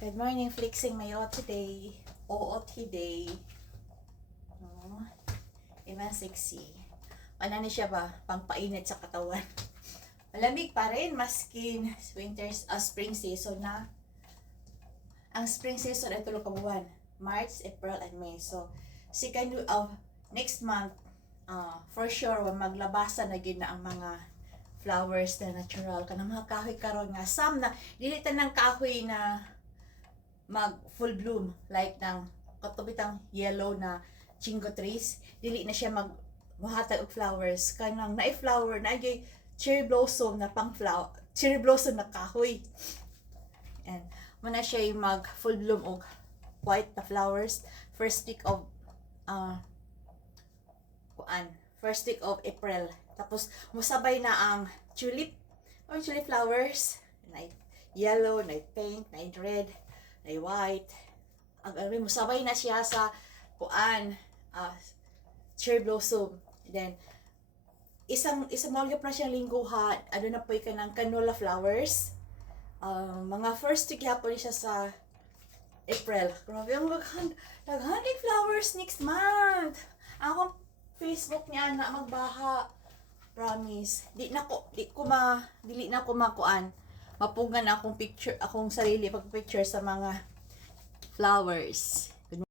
Good morning, flexing my today. OOT day. Oh, even sexy. Ano siya ba? Pangpainit sa katawan. Malamig pa rin maski spring season na. Ang spring season ay tulo ka buwan. March, April, and May. So, second of next month, for sure, maglabasan na gid na ang mga flowers na natural. Kanang mga kahoy karon nga. Some na, dilitan ng kahoy na mag full bloom. Like ng katubitang yellow na chingo trees. Dili na siya mahatag og flowers. Kanang flower na ay cherry blossom na pang flower. Cherry blossom na kahoy. And muna siya mag full bloom og white na flowers first week of April. Tapos musabay na ang tulip or tulip flowers, na yellow, na pink, na red, na white. Ang musabay na siya sa cherry blossom. Then isang magyap na siyang lingguhan, ano na po ka ng canola flowers. Mga first week hapon siya sa April. Grabe ang naghandig flowers next month. Ako Facebook niya na magbaha. Promise. Dili na ko makuan. Mapugan akong picture, akong sarili pag picture sa mga flowers.